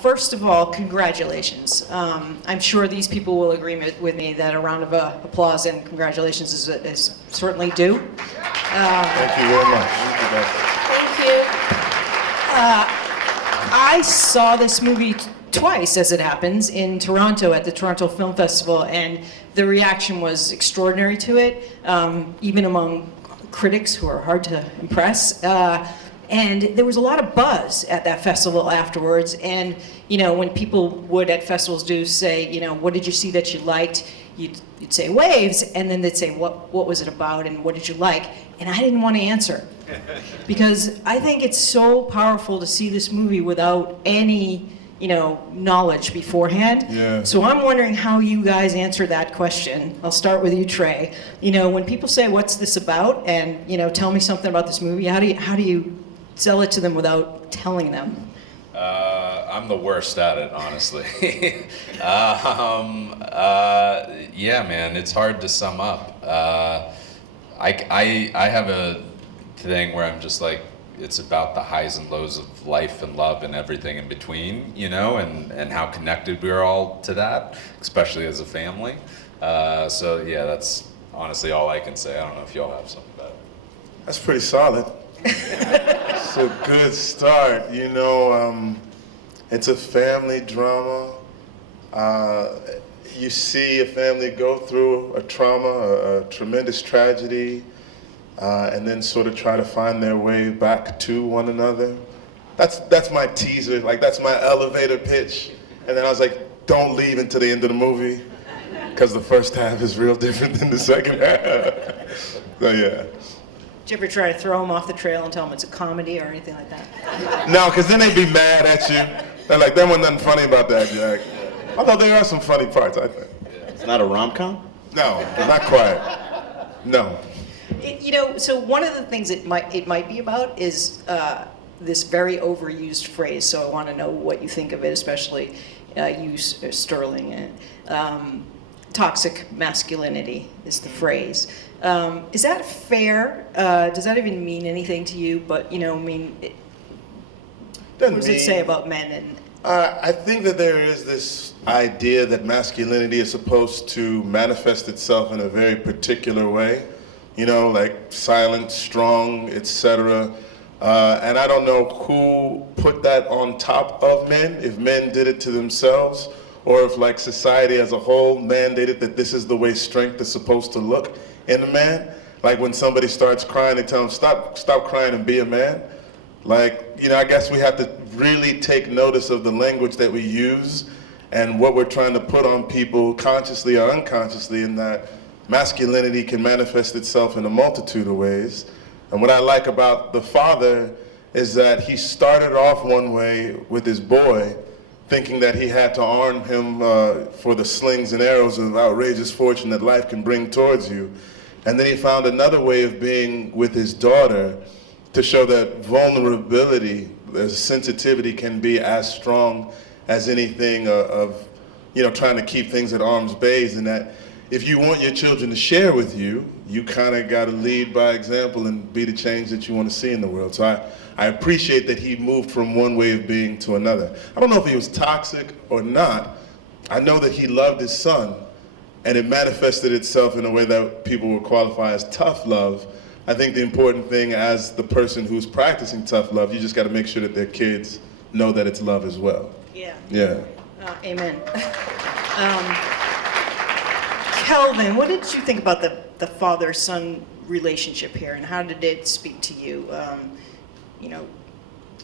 First of all, congratulations. I'm sure these people will agree with me that a round of applause and congratulations is certainly due. Thank you very much. Thank you. I saw this movie twice, as it happens, in Toronto at the Toronto Film Festival, and the reaction was extraordinary to it, even among critics who are hard to impress. And there was a lot of buzz at that festival afterwards. And, when people would at festivals say, what did you see that you liked? You'd say Waves, and then they'd say, what was it about and what did you like? And I didn't want to answer. Because I think it's so powerful to see this movie without any, knowledge beforehand. Yeah. So I'm wondering how you guys answer that question. I'll start with you, Trey. When people say, what's this about? And, tell me something about this movie, how do you sell it to them without telling them? I'm the worst at it, honestly. Yeah, man, it's hard to sum up. I have a thing where I'm just like, it's about the highs and lows of life and love and everything in between, and how connected we're all to that, especially as a family. So yeah, that's honestly all I can say. I don't know if y'all have something better. That's pretty solid. It's a good start. It's a family drama. You see a family go through a trauma, a tremendous tragedy, and then sort of try to find their way back to one another. That's my teaser, that's my elevator pitch. And then I was like, don't leave until the end of the movie, because the first half is real different than the second half. So yeah. Did you ever try to throw them off the trail and tell them it's a comedy or anything like that? No, because then they'd be mad at you. They're like, there wasn't nothing funny about that, Jack. Although there are some funny parts, I think. It's not a rom-com? No, not quite. No. So one of the things it might be about is this very overused phrase. So I want to know what you think of it, especially you, Sterling. Toxic masculinity is the phrase. Is that fair? Does that even mean anything to you? But what does it say about men? And I think that there is this idea that masculinity is supposed to manifest itself in a very particular way, like silent, strong, etc. And I don't know who put that on top of men, if men did it to themselves, or if society as a whole mandated that this is the way strength is supposed to look in a man. Like when somebody starts crying, they tell them, stop crying and be a man. I guess we have to really take notice of the language that we use and what we're trying to put on people consciously or unconsciously, in that masculinity can manifest itself in a multitude of ways. And what I like about the father is that he started off one way with his boy, thinking that he had to arm him for the slings and arrows of outrageous fortune that life can bring towards you. And then he found another way of being with his daughter to show that vulnerability, sensitivity can be as strong as anything of trying to keep things at arm's bays, and that if you want your children to share with you, you kind of got to lead by example and be the change that you want to see in the world. So I appreciate that he moved from one way of being to another. I don't know if he was toxic or not. I know that he loved his son, and it manifested itself in a way that people would qualify as tough love. I think the important thing as the person who's practicing tough love, you just got to make sure that their kids know that it's love as well. Yeah. Yeah. Amen. Kelvin, what did you think about the father-son relationship here, and how did it speak to you?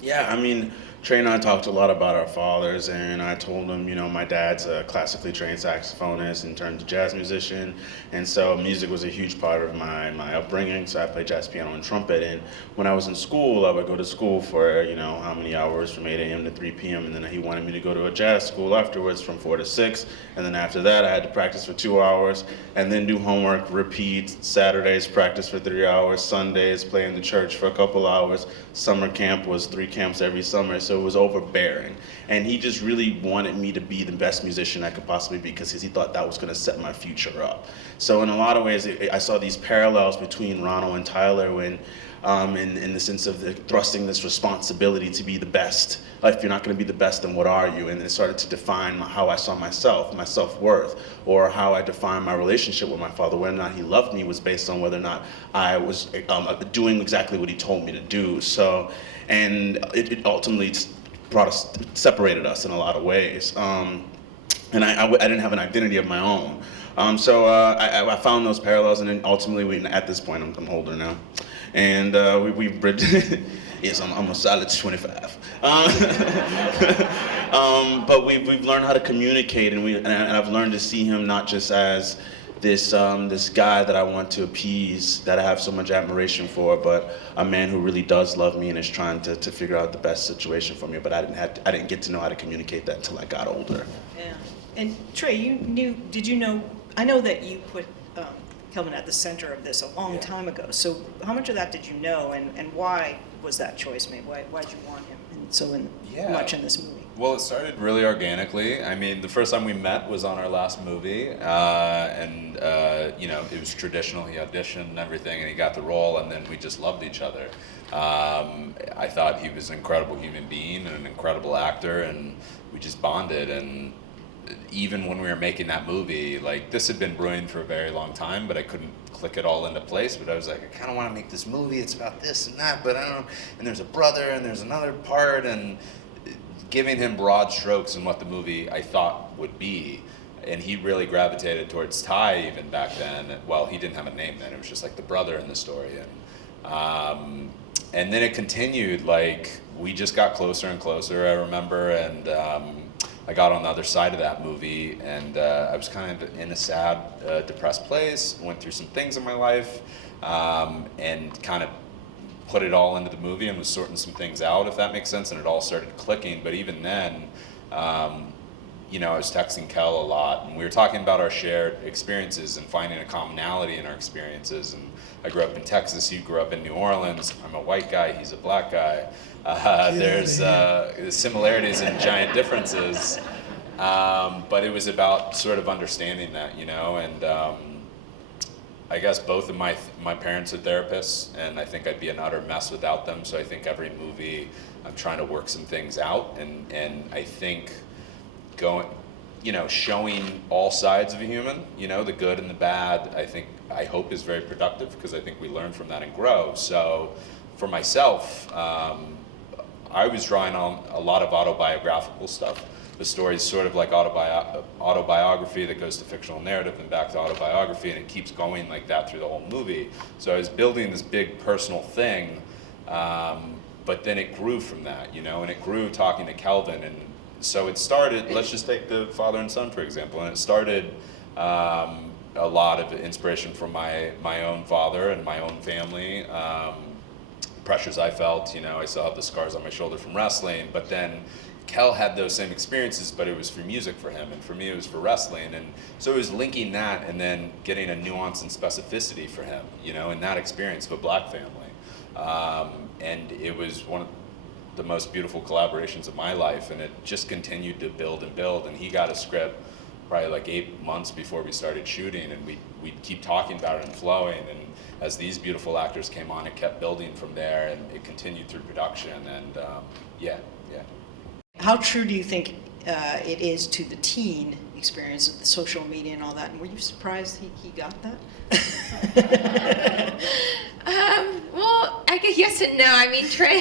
Yeah, Trey and I talked a lot about our fathers, and I told him, my dad's a classically trained saxophonist and turned to jazz musician, and so music was a huge part of my upbringing. So I played jazz piano and trumpet, and when I was in school, I would go to school for, how many hours, from 8 a.m. to 3 p.m., and then he wanted me to go to a jazz school afterwards from 4 to 6, and then after that I had to practice for 2 hours, and then do homework, repeat, Saturdays practice for 3 hours, Sundays play in the church for a couple hours, summer camp was 3 camps every summer, so it was overbearing. And he just really wanted me to be the best musician I could possibly be, because he thought that was going to set my future up. So in a lot of ways, I saw these parallels between Ronald and Tyler when in the sense of thrusting this responsibility to be the best. If you're not going to be the best, then what are you? And it started to define how I saw myself, my self-worth, or how I defined my relationship with my father. Whether or not he loved me was based on whether or not I was doing exactly what he told me to do. So, and it ultimately separated us in a lot of ways. And I didn't have an identity of my own. So I found those parallels, and then ultimately, at this point, I'm older now, and we bridged. Yes, I'm a solid 25. But we've learned how to communicate, and I've learned to see him not just as this guy that I want to appease, that I have so much admiration for, but a man who really does love me and is trying to figure out the best situation for me. But I didn't get to know how to communicate that until I got older. Yeah. And Trey, did you know, I know that you put Kelvin at the center of this a long time ago, so how much of that did you know, and why was that choice made? Why did you want him much in this movie? Well, it started really organically. I mean, the first time we met was on our last movie, and it was traditional. He auditioned and everything, and he got the role, and then we just loved each other. I thought he was an incredible human being and an incredible actor, and we just bonded. And even when we were making that movie, like, this had been brewing for a very long time, but I couldn't click it all into place. But I was like, I kind of want to make this movie. It's about this and that, but I don't know. And there's a brother, and there's another part, and giving him broad strokes in what the movie I thought would be. And he really gravitated towards Ty even back then. Well, he didn't have a name then. It was just like the brother in the story. And then it continued. Like, we just got closer and closer, I remember. And I got on the other side of that movie, and I was kind of in a sad, depressed place, went through some things in my life, and kind of put it all into the movie and was sorting some things out, if that makes sense, and it all started clicking. But even then, I was texting Kel a lot, and we were talking about our shared experiences and finding a commonality in our experiences. And I grew up in Texas, you grew up in New Orleans. I'm a white guy, he's a black guy. There's similarities and giant differences, but it was about sort of understanding that, and I guess both of my parents are therapists, and I think I'd be an utter mess without them. So I think every movie I'm trying to work some things out, and I think showing all sides of a human, the good and the bad, I hope is very productive, because I think we learn from that and grow. So for myself, I was drawing on a lot of autobiographical stuff. The story's sort of like autobiography that goes to fictional narrative and back to autobiography, and it keeps going like that through the whole movie. So I was building this big personal thing, but then it grew from that, and it grew talking to Kelvin. And so it started, let's just take the father and son, for example, and it started a lot of inspiration from my own father and my own family. Pressures I felt, I still have the scars on my shoulder from wrestling, but then Kel had those same experiences, but it was for music for him, and for me it was for wrestling. And so it was linking that and then getting a nuance and specificity for him, in that experience of a black family. And it was one of the most beautiful collaborations of my life, and it just continued to build and build. And he got a script probably like 8 months before we started shooting, and we'd keep talking about it and flowing. And as these beautiful actors came on, it kept building from there, and it continued through production. And yeah. How true do you think it is to the teen experience of the social media and all that? And were you surprised he got that? Well, I guess yes and no. I mean, Trey,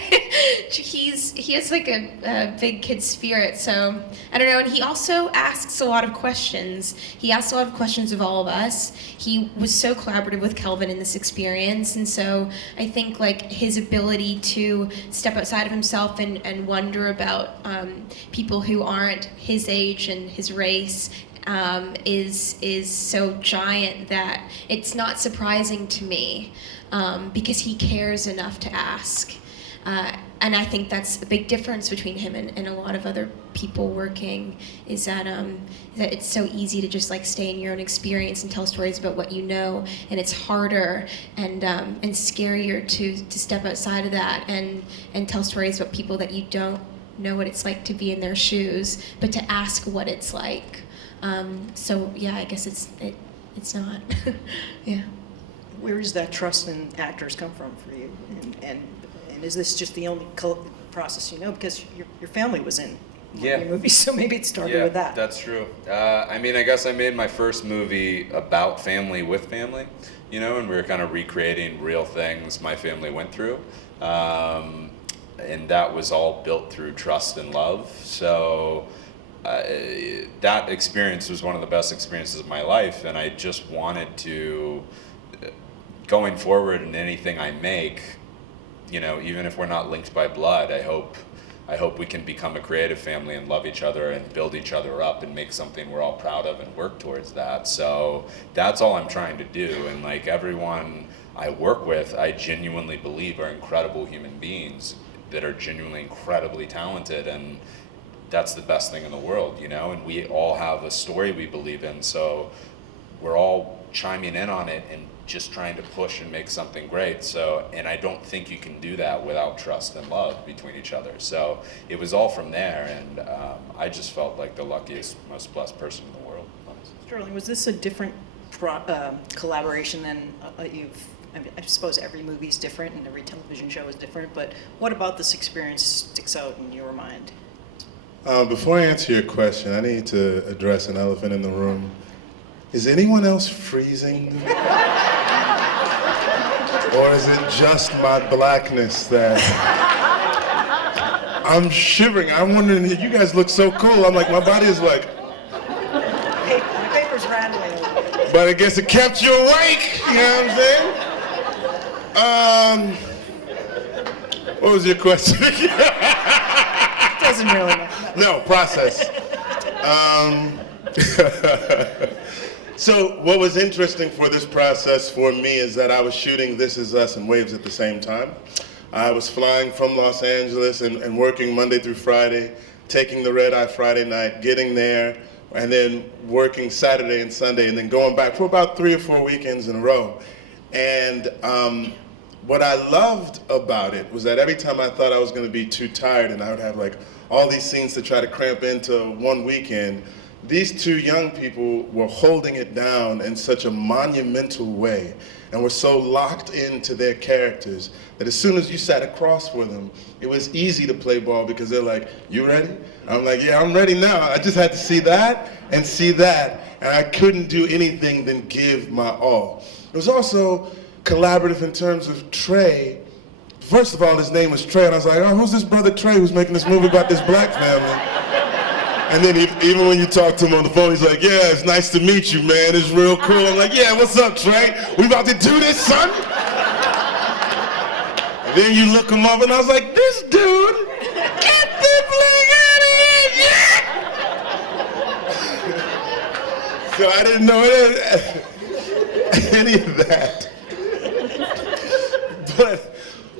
he has like a big kid spirit, so I don't know. And he also asks a lot of questions. He asks a lot of questions of all of us. He was so collaborative with Kelvin in this experience, and so I think like his ability to step outside of himself and wonder about people who aren't his age and his race is so giant that it's not surprising to me, because he cares enough to ask. And I think that's a big difference between him and a lot of other people working, is that it's so easy to just like stay in your own experience and tell stories about what you know, and it's harder and scarier to step outside of that and tell stories about people that you don't know what it's like to be in their shoes, but to ask what it's like. So yeah, I guess it's not. Yeah. where does that trust in actors come from for you? And is this just the only process you know? Because your family was in your movie, so maybe it started with that. That's true. I mean, I guess I made my first movie about family with family, you know, and we were kind of recreating real things my family went through. And that was all built through trust and love. So that experience was one of the best experiences of my life, and I just wanted to, going forward in anything I make, you know, even if we're not linked by blood, I hope we can become a creative family and love each other and build each other up and make something we're all proud of and work towards that. So that's all I'm trying to do. And like everyone I work with, I genuinely believe are incredible human beings that are genuinely incredibly talented, and that's the best thing in the world, you know? And we all have a story we believe in, so we're all chiming in on it and just trying to push and make something great. So, and I don't think you can do that without trust and love between each other. So it was all from there, and I just felt like the luckiest, most blessed person in the world. Sterling, was this a different collaboration than I suppose every movie is different and every television show is different, but what about this experience sticks out in your mind? Before I answer your question, I need to address an elephant in the room. Is anyone else freezing? Or is it just my blackness that I'm shivering? I'm wondering, you guys look so cool. I'm like, my body is like, The paper's rattling. but I guess it kept you awake, you know what I'm saying? What was your question? Doesn't really matter. No, process. So what was interesting for this process for me is that I was shooting This Is Us and Waves at the same time. I was flying from Los Angeles and working Monday through Friday, taking the red-eye Friday night, getting there, and then working Saturday and Sunday, and then going back for about 3 or 4 weekends in a row. And what I loved about it was that every time I thought I was going to be too tired and I would have like all these scenes to try to cramp into one weekend, these two young people were holding it down in such a monumental way and were so locked into their characters that as soon as you sat across from them, it was easy to play ball because they're like, you ready? I'm like, yeah, I'm ready now. I just had to see that, and I couldn't do anything than give my all. It was also collaborative in terms of Trey. First of all, his name was Trey, and I was like, oh, who's this brother Trey who's making this movie about this black family? And then even when you talk to him on the phone, he's like, yeah, it's nice to meet you, man. It's real cool. I'm like, yeah, what's up, Trey? We about to do this, son? And then you look him up, and I was like, this dude, get the flag out of here, yeah! So I didn't know any of that.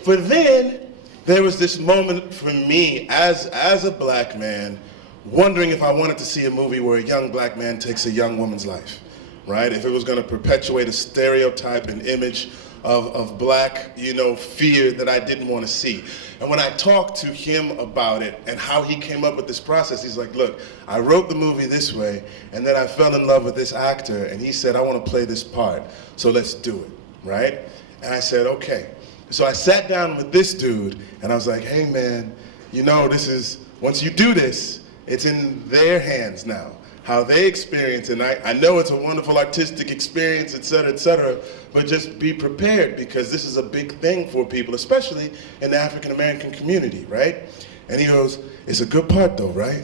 But then there was this moment for me as a black man wondering if I wanted to see a movie where a young black man takes a young woman's life, right? If it was going to perpetuate a stereotype and image of black, fear that I didn't want to see. And when I talked to him about it and how he came up with this process, he's like, look, I wrote the movie this way, and then I fell in love with this actor, and he said, I want to play this part, so let's do it, right? And I said, okay. So I sat down with this dude, and I was like, hey man, once you do this, it's in their hands now, how they experience it. And I know it's a wonderful artistic experience, et cetera, but just be prepared because this is a big thing for people, especially in the African American community, right? And he goes, it's a good part though, right?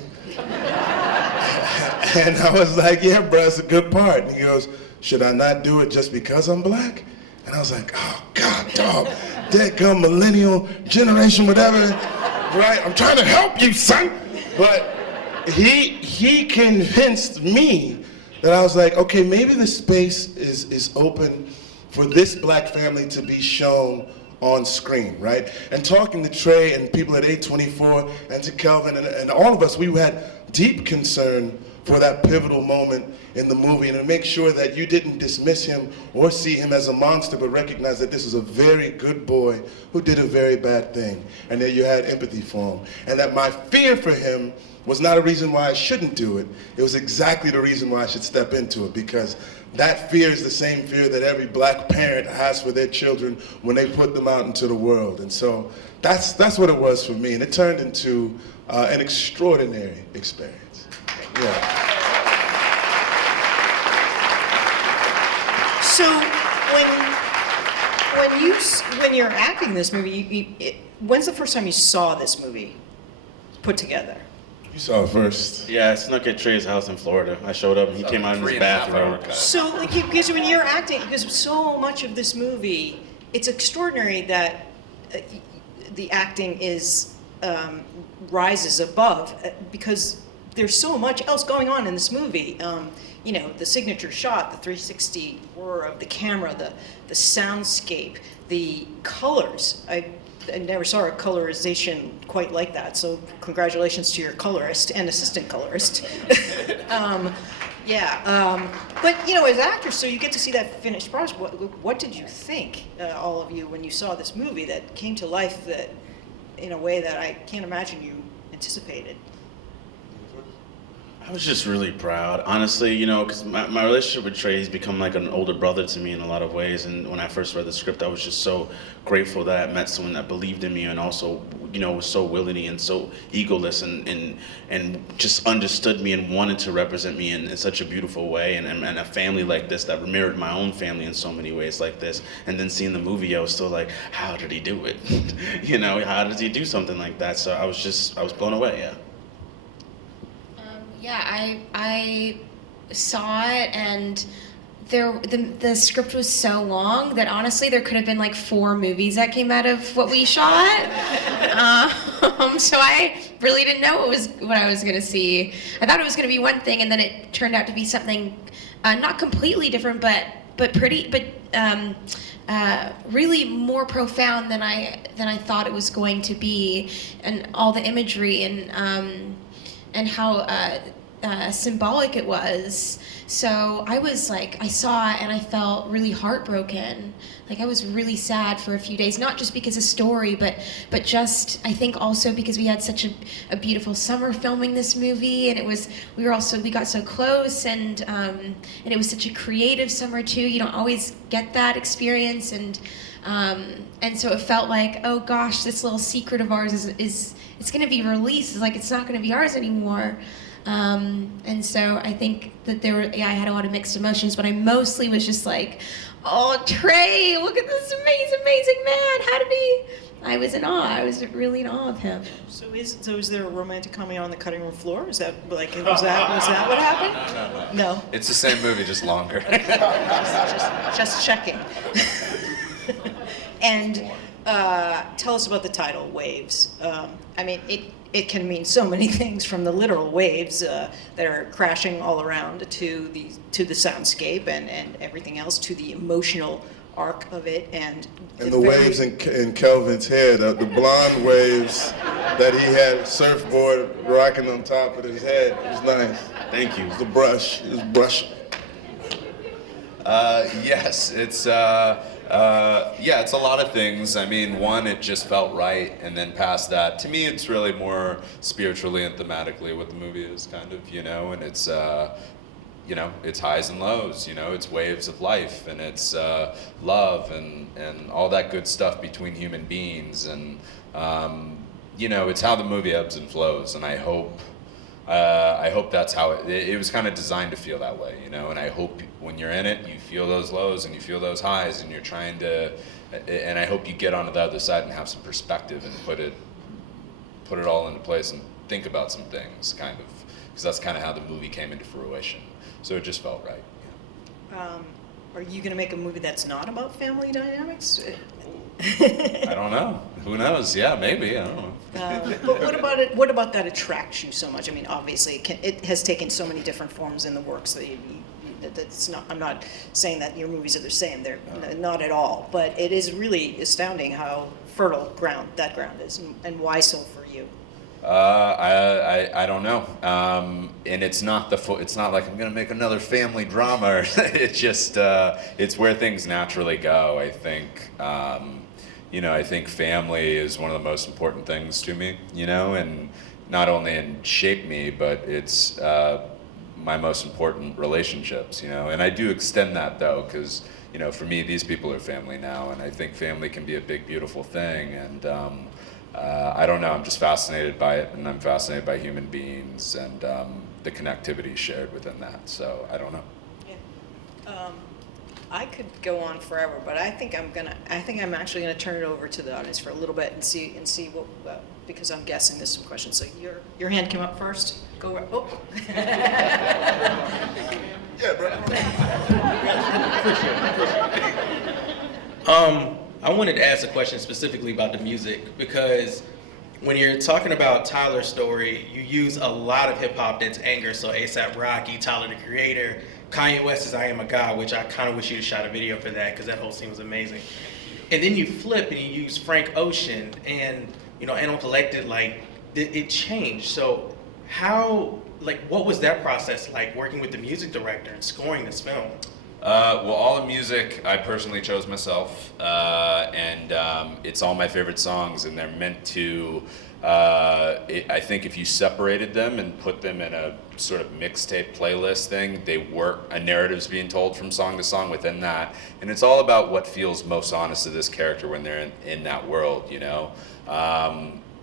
And I was like, yeah, bro, it's a good part. And he goes, should I not do it just because I'm black? And I was like, oh God, dog, dadgum millennial generation, whatever, right? I'm trying to help you, son. But he convinced me that I was like, okay, maybe the space is open for this black family to be shown on screen, right? And talking to Trey and people at 824 and to Kelvin and all of us, we had deep concern for that pivotal moment in the movie and to make sure that you didn't dismiss him or see him as a monster, but recognize that this was a very good boy who did a very bad thing and that you had empathy for him. And that my fear for him was not a reason why I shouldn't do it. It was exactly the reason why I should step into it, because that fear is the same fear that every black parent has for their children when they put them out into the world. And so that's what it was for me, and it turned into an extraordinary experience. Yeah. So when you're acting this movie, when's the first time you saw this movie put together? You saw it first. Yeah, I snuck at Trey's house in Florida. I showed up and he came out in his 3.5 bathroom. hour cut. So, like, because when you're acting, because so much of this movie, it's extraordinary that the acting is rises above, because there's so much else going on in this movie. You know, the signature shot, the 360 whir of the camera, the soundscape, the colors. I never saw a colorization quite like that, so congratulations to your colorist and assistant colorist. But you know, as actors, so you get to see that finished product. What did you think, all of you, when you saw this movie that came to life that, in a way that I can't imagine you anticipated? I was just really proud, honestly, you know, because my relationship with Trey has become like an older brother to me in a lot of ways. And when I first read the script, I was just so grateful that I met someone that believed in me and also, you know, was so willing and so egoless and just understood me and wanted to represent me in such a beautiful way. And a family like this that mirrored my own family in so many ways like this. And then seeing the movie, I was still like, how did he do it? You know, how does he do something like that? So I was blown away, yeah. Yeah, I saw it, and the script was so long that honestly there could have been like 4 movies that came out of what we shot. So I really didn't know what I was gonna see. I thought it was gonna be one thing, and then it turned out to be something not completely different, but really more profound than I thought it was going to be, and all the imagery and how symbolic it was. So I was like, I saw it and I felt really heartbroken. Like I was really sad for a few days, not just because of story, but just I think also because we had such a beautiful summer filming this movie, and we got so close, and it was such a creative summer too. You don't always get that experience, and so it felt like, oh gosh, this little secret of ours is it's going to be released. It's like it's not going to be ours anymore. And so I think that I had a lot of mixed emotions, but I mostly was just like, oh, Trey, look at this amazing man. How did he? I was in awe. I was really in awe of him. So is there a romantic comedy on the cutting room floor? Is that like, was that what happened? No. It's the same movie, just longer. just checking. And tell us about the tidal waves. I mean, it can mean so many things, from the literal waves that are crashing all around to the soundscape and everything else, to the emotional arc of it, and the waves in Kelvin's hair, the blonde waves that he had surfboard rocking on top of his head. It was nice. Thank you. It was the brush. It was brushing. Yes, it's it's a lot of things. I mean, one, it just felt right, and then past that, to me, it's really more spiritually and thematically what the movie is, kind of, you know, and it's, it's highs and lows, you know, it's waves of life, and it's love and all that good stuff between human beings, and, it's how the movie ebbs and flows, and I hope that's how it was kind of designed to feel that way, you know, and I hope when you're in it, you feel those lows and you feel those highs, and you're trying to, and I hope you get onto the other side and have some perspective and put it all into place and think about some things, kind of, because that's kind of how the movie came into fruition. So it just felt right. Yeah. Are you going to make a movie that's not about family dynamics? I don't know. Who knows? Yeah, maybe. I don't know. But what about it? What about that attracts you so much? I mean, obviously, it has taken so many different forms in the works that that's not. I'm not saying that your movies are the same. They're not at all. But it is really astounding how fertile that ground is, and why so for you. I don't know. And it's not it's not like I'm gonna make another family drama. It's just it's where things naturally go. I think. I think family is one of the most important things to me, you know, and not only shaped me, but it's my most important relationships, you know. And I do extend that though, because you know, for me, these people are family now, and I think family can be a big, beautiful thing. And I don't know, I'm just fascinated by it, and I'm fascinated by human beings and the connectivity shared within that. So I don't know. Yeah. I could go on forever, but I think I'm actually gonna turn it over to the audience for a little bit and see what, because I'm guessing there's some questions. So your hand came up first. Go right. Oh. Yeah, bro. I wanted to ask a question specifically about the music, because when you're talking about Tyler's story, you use a lot of hip hop that's anger. So A$AP Rocky, Tyler the Creator, Kanye West's I Am a God, which I kind of wish you'd shot a video for that, because that whole scene was amazing. And then you flip and you use Frank Ocean and, you know, Animal Collective, like, it changed. So how, like, what was that process like, working with the music director and scoring this film? Well, all the music I personally chose myself, and it's all my favorite songs, and they're meant to, I think if you separated them and put them in a sort of mixtape playlist thing, they work, a narrative's being told from song to song within that, and it's all about what feels most honest to this character when they're in that world, you know?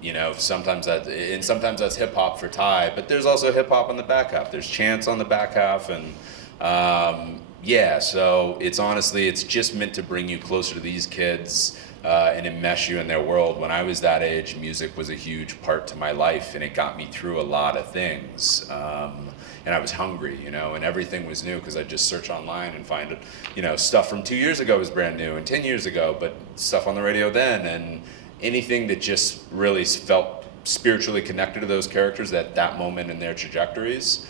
You know, sometimes that's hip hop for Ty, but there's also hip hop on the back half. There's chants on the back half, and yeah, so it's just meant to bring you closer to these kids and enmesh you in their world. When I was that age, music was a huge part to my life, and it got me through a lot of things. And I was hungry, you know, and everything was new because I'd just search online and find, you know, stuff from 2 years ago was brand new and 10 years ago, but stuff on the radio then, and anything that just really felt spiritually connected to those characters at that moment in their trajectories.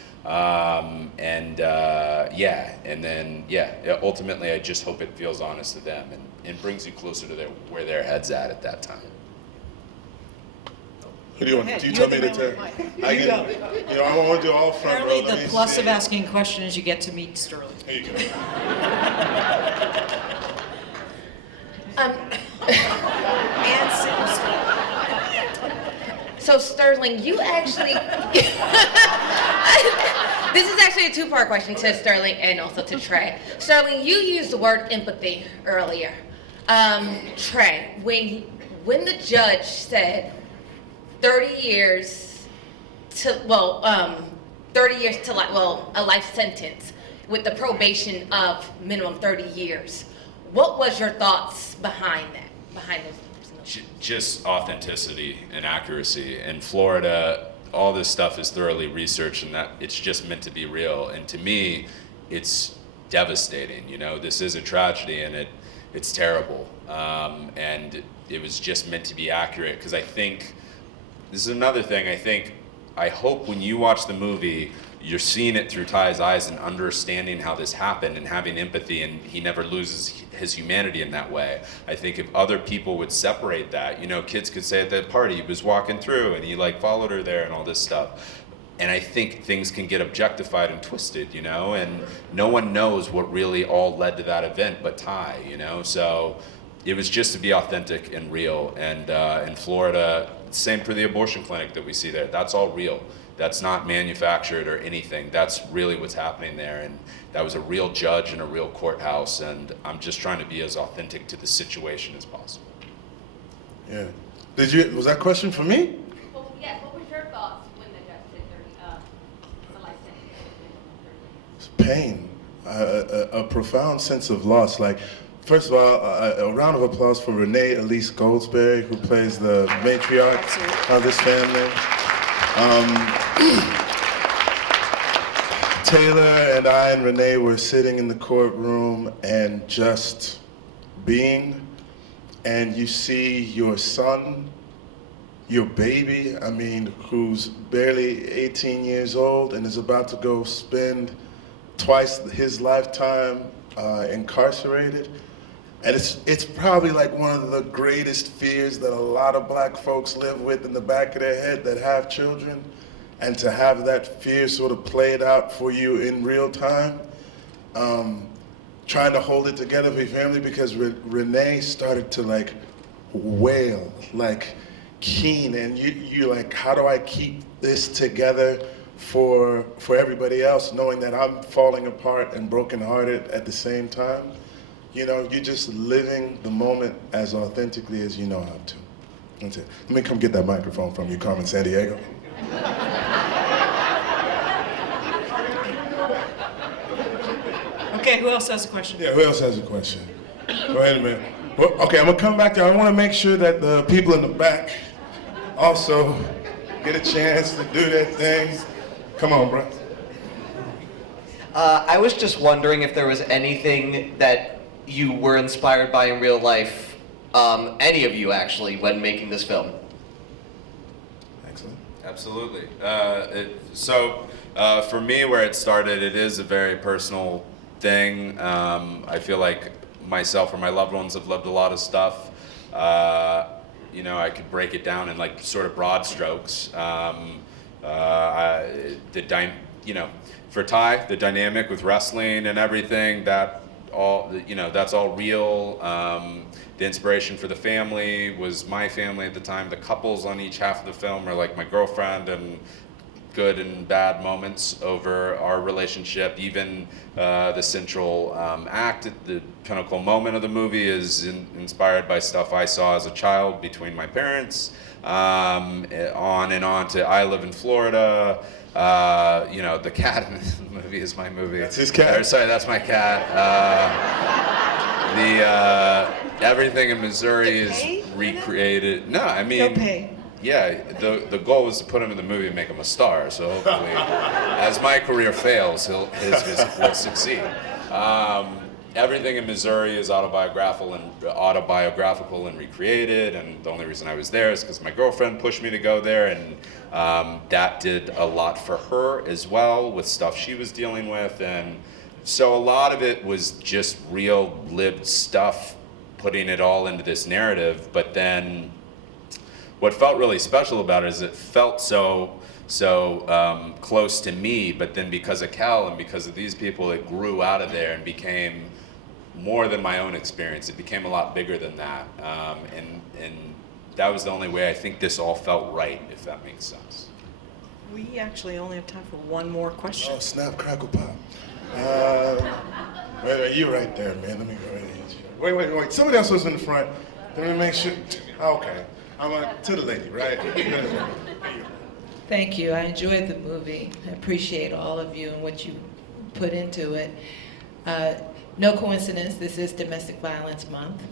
Ultimately I just hope it feels honest to them and brings you closer to where their head's at that time. Who do you want? Do you tell me to tell? You know, I want to do all front row. Apparently the plus of asking a question is you get to meet Sterling. Here you go. And Sterling. So Sterling, you actually, this is actually a two-part question to Sterling and also to Trey. Sterling, you used the word empathy earlier. Trey, when the judge said 30 years to, 30 years to life, a life sentence with the probation of minimum 30 years, what was your thoughts behind that, behind those? Just authenticity and accuracy. In Florida, all this stuff is thoroughly researched, and that it's just meant to be real. And to me, it's devastating. You know, this is a tragedy, and it's terrible. And it was just meant to be accurate, because I think this is another thing. I hope when you watch the movie, you're seeing it through Ty's eyes and understanding how this happened and having empathy, and he never loses his humanity in that way. I think if other people would separate that, you know, kids could say at that party, he was walking through and he like followed her there and all this stuff. And I think things can get objectified and twisted, you know, and no one knows what really all led to that event but Ty, you know. So it was just to be authentic and real. And in Florida, same for the abortion clinic that we see there, that's all real. That's not manufactured or anything. That's really what's happening there. And that was a real judge in a real courthouse. And I'm just trying to be as authentic to the situation as possible. Yeah. Was that question for me? Well, yes, what was your thoughts when the judge said 30, the life sentence? Pain, a profound sense of loss. Like, first of all, a round of applause for Renee Elise Goldsberry, who plays the matriarch of this family. Taylor and I and Renee were sitting in the courtroom and just being, and you see your son, your baby, who's barely 18 years old and is about to go spend twice his lifetime incarcerated. And it's probably like one of the greatest fears that a lot of black folks live with in the back of their head that have children. And to have that fear sort of played out for you in real time, trying to hold it together for your family, because Renee started to like wail, like keen, and you're like, how do I keep this together for everybody else, knowing that I'm falling apart and brokenhearted at the same time? You know, you're just living the moment as authentically as you know how to. That's it. Let me come get that microphone from you, Carmen Sandiego. Okay, who else has a question? Yeah, who else has a question? Go ahead a minute. Well, okay, I'm gonna come back there. I wanna make sure that the people in the back also get a chance to do their thing. Come on, bro. I was just wondering if there was anything that you were inspired by in real life, any of you actually, when making this film. Excellent. Absolutely. For me, where it started, it is a very personal thing. I feel like myself or my loved ones have lived a lot of stuff. You know, I could break it down in like sort of broad strokes. For Ty, the dynamic with wrestling and everything, that's all real. The inspiration for the family was my family at the time. The couples on each half of the film are like my girlfriend, and good and bad moments over our relationship. Even the central act, the pinnacle moment of the movie, is inspired by stuff I saw as a child between my parents. On and on to I Live in Florida. The cat in the movie is my movie. That's his cat? Sorry, that's my cat. Everything in Missouri is recreated. No, I mean, He'll pay. yeah, the goal was to put him in the movie and make him a star. So hopefully, as my career fails, his will succeed. Everything in Missouri is autobiographical and recreated. And the only reason I was there is because my girlfriend pushed me to go there, and that did a lot for her as well with stuff she was dealing with. And so a lot of it was just real lived stuff, putting it all into this narrative. But then what felt really special about it is it felt so close to me, but then because of Kel and because of these people, it grew out of there and became more than my own experience. It became a lot bigger than that. And that was the only way I think this all felt right, if that makes sense. We actually only have time for one more question. Oh, snap, crackle, pop. Wait, you right there, man. Let me go right here. Wait. Somebody else was in the front. Let me make sure. Okay. To the lady, right? Thank you. I enjoyed the movie. I appreciate all of you and what you put into it. No coincidence, this is Domestic Violence Month,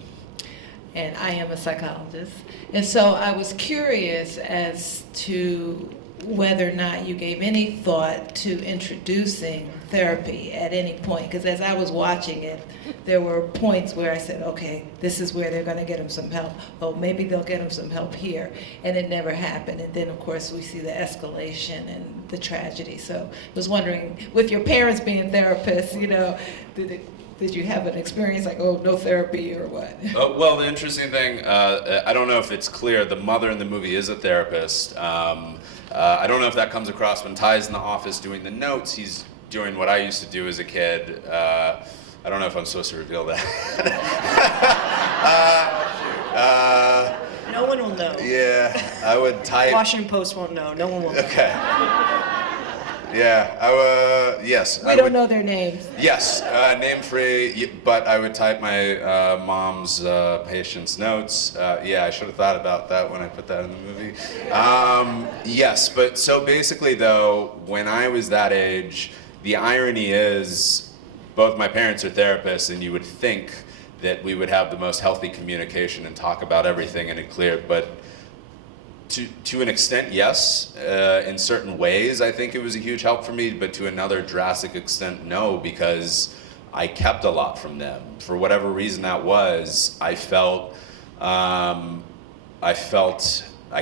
and I am a psychologist. And so I was curious as to whether or not you gave any thought to introducing therapy at any point, because as I was watching it, there were points where I said, okay, this is where they're going to get him some help. Oh, maybe they'll get him some help here. And it never happened. And then, of course, we see the escalation and the tragedy. So I was wondering, with your parents being therapists, did you have an experience like, oh, no therapy or what? Well, the interesting thing, I don't know if it's clear, the mother in the movie is a therapist. I don't know if that comes across when Ty's in the office doing the notes. He's doing what I used to do as a kid. I don't know if I'm supposed to reveal that. No one will know. Yeah, I would type. Washington Post won't know. No one will know. Okay. Yeah, yes. We don't know their names. Yes, name free, but I would type my mom's patient's notes. Yeah, I should have thought about that when I put that in the movie. Yes, but so basically though, when I was that age, the irony is both my parents are therapists, and you would think that we would have the most healthy communication and talk about everything in a clear, but to an extent, yes. In certain ways, I think it was a huge help for me, but to another drastic extent, no, because I kept a lot from them. For whatever reason that was, I felt I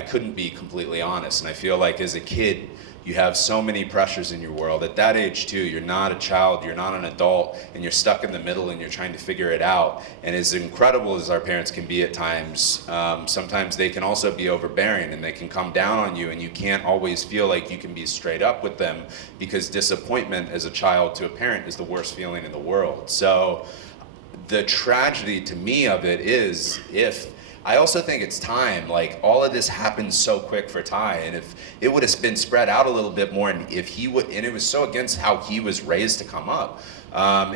couldn't be completely honest. And I feel like as a kid, you have so many pressures in your world. At that age too, you're not a child, you're not an adult, and you're stuck in the middle and you're trying to figure it out. And as incredible as our parents can be at times, sometimes they can also be overbearing and they can come down on you, and you can't always feel like you can be straight up with them, because disappointment as a child to a parent is the worst feeling in the world. So the tragedy to me of it is, if I also think it's time. Like, all of this happened so quick for Ty, and if it would have been spread out a little bit more, and if he would, and it was so against how he was raised to come up,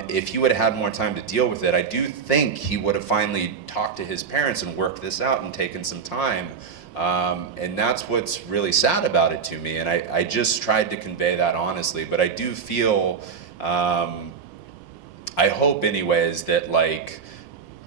if he would have had more time to deal with it, I do think he would have finally talked to his parents and worked this out and taken some time. And that's what's really sad about it to me. And I just tried to convey that honestly, but I do feel, I hope anyways, that like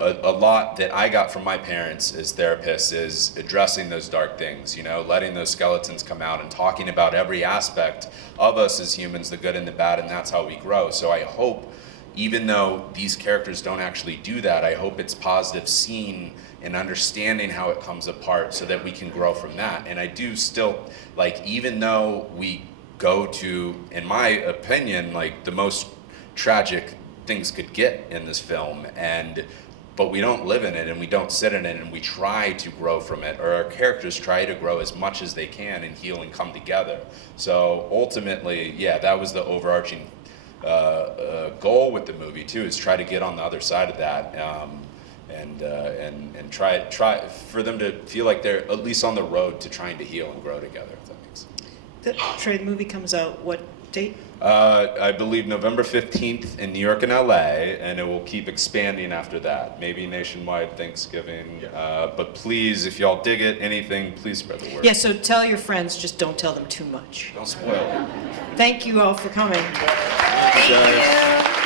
a lot that I got from my parents as therapists is addressing those dark things, you know, letting those skeletons come out and talking about every aspect of us as humans, the good and the bad, and that's how we grow. So I hope, even though these characters don't actually do that, I hope it's positive seeing and understanding how it comes apart so that we can grow from that. And I do still, like, even though we go to, in my opinion, like the most tragic things could get in this film, but we don't live in it and we don't sit in it and we try to grow from it, or our characters try to grow as much as they can and heal and come together. So ultimately, yeah, that was the overarching goal with the movie too, is try to get on the other side of that, and try for them to feel like they're at least on the road to trying to heal and grow together, if that makes sense. Trey, the movie comes out what date? I believe November 15th in New York and LA, and it will keep expanding after that. Maybe nationwide Thanksgiving. But please, if y'all dig it, anything, please spread the word. Yeah, so tell your friends, just don't tell them too much. Don't spoil it. Thank you all for coming. Thank you.